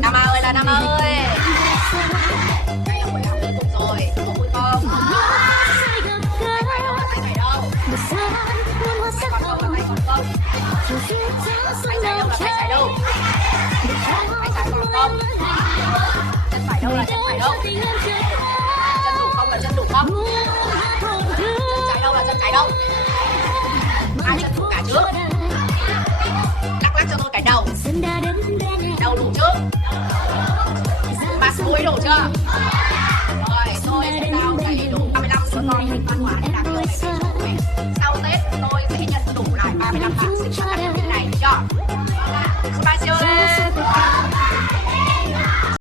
Nam ơi là Nam ơi. Đây là buổi làm liên tục rồi, có vui không? Tay phải đâu là tay phải đâu? Tay còn đâu là tay còn không? Tay trái đâu là tay trái đâu? Tay trái còn không? Chân phải đâu là chân phải đâu? Chân đủ không là chân đủ không? Chân trái đâu là chân trái đâu? Hai chân đủ cả trước. Lắc lắc cho tôi cái đầu. Đầu đủ trước. Mặt mũi đủ chưa? Rồi tôi sẽ giao giấy đủ 35 cho con văn hóa để đạt được. Sau Tết tôi sẽ nhận đủ lại 35 bảng sinh hoạt.